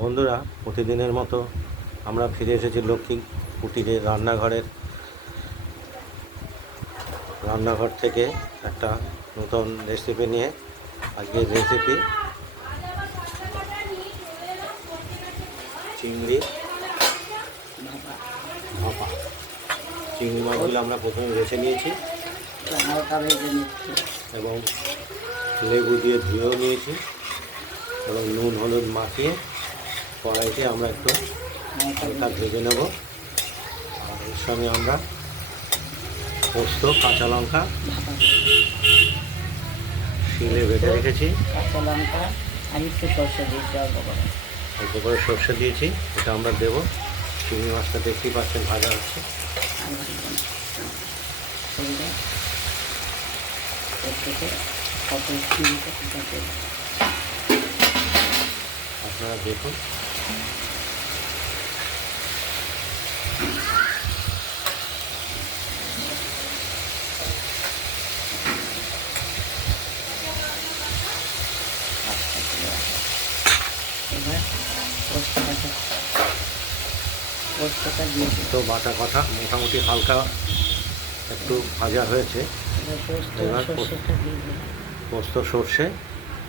বন্ধুরা, প্রতিদিনের মতো আমরা ফিরে এসেছি লক্ষ্মী কুটিরের রান্নাঘরের রান্নাঘর থেকে একটা নতুন রেসিপি নিয়ে আজকের রেসিপি চিংড়ি। ভাপা চিংড়ি মাছগুলো আমরা প্রথমে বেছে নিয়েছি এবং লেবু দিয়ে ধুয়েও নিয়েছি। এবং নুন হলুদ মাখিয়ে কড়াইতে আমরা একটু হালকা ভেজে নেব। আর এর সঙ্গে আমরা পোস্ত কাঁচা লঙ্কা শিলে বেটে রেখেছি। কাঁচা লঙ্কা একটু সর্ষে দিয়েছি অল্প করে অল্প করে সর্ষে দিয়েছি এটা আমরা দেবো। চিংড়ি মাছটা দেখতেই পাচ্ছেন ভাজা হচ্ছে। থেকে কত আপনারা দেখুন। তো বাটা কথা, মোটামুটি হালকা একটু ভাজা হয়েছে। পোস্ত সর্ষে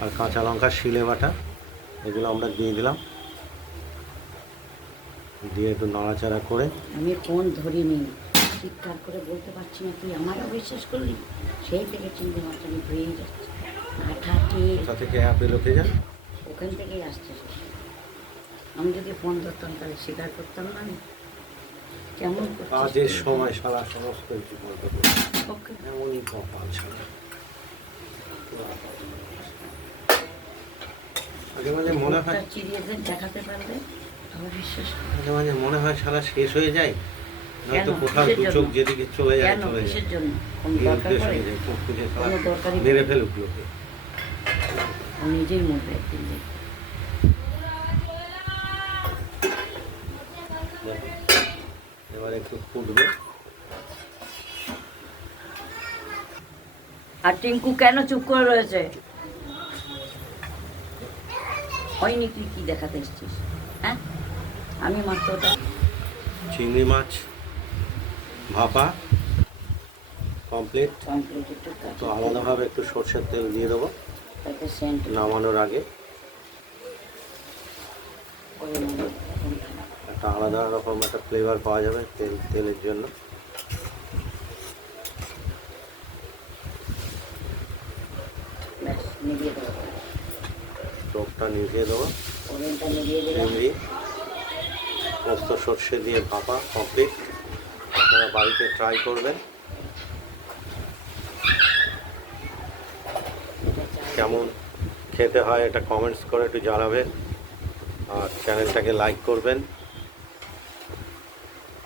আর কাঁচা লঙ্কা শিলে বাটা। এগুলো আমরা দিয়ে দিলাম। দিয়ে একটু নাড়াচাড়া করে। আমি ফোন ধরিনি। চিৎকার করে বলতে পারছি না তুই আমারও বিশ্বাস করলি? সেই থেকে চিংড়ি মাছ আমি ধুয়েই যাচ্ছি। কোথা থেকে অ্যাপেল উঠে যান ওখান থেকেই আসছে আমি যদি ফোন ধরতাম তাহলে স্বীকার করতাম না আমি। কেমন কাজের সময় সারা সমস্ত কিছু বলতে। ওকে। এমনই কপাল ছাড়া মাঝে মাঝে মনে হয় মুখটা দেখাতে পারলে আমার বিশ্বাস। মাঝে মাঝে মনে হয় সারা শেষ হয়ে যায় নয়তো কোথাও কিসের দু চোখ যেদিকে চলে যায় চলে যায়। হয়ে চোখ খুঁজে মেরে ফেলুক লোকে। নিজেই মরবে একদিন এবার একটু ফুটবে। আর টিঙ্কু কেন চুপ করে রয়েছে? হয়নি তুই কি দেখাতে এসছিস? হ্যাঁ? আমি মাত্র ওটা চিংড়ি মাছ ভাপা কমপ্লিট তো আলাদাভাবে একটু সর্ষের তেল দিয়ে দেবো। নামানোর আগে। একটা আলাদা রকম একটা ফ্লেভার পাওয়া যাবে তেল তেলের জন্য। ব্যাস নিভিয়ে দেবো। স্টোভটা নিভিয়ে নিভিয়ে চিংড়ি পোস্ত সর্ষে দিয়ে ভাপা কমপ্লিট। আপনারা বাড়িতে ট্রাই করবেন। কেমন খেতে হয় এটা কমেন্টস করে একটু জানাবেন। আর চ্যানেলটাকে লাইক করবেন।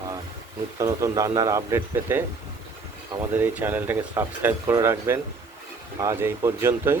আর নিত্য নতুন রান্নার আপডেট পেতে আমাদের এই চ্যানেলটাকে সাবস্ক্রাইব করে রাখবেন। আজ এই পর্যন্তই।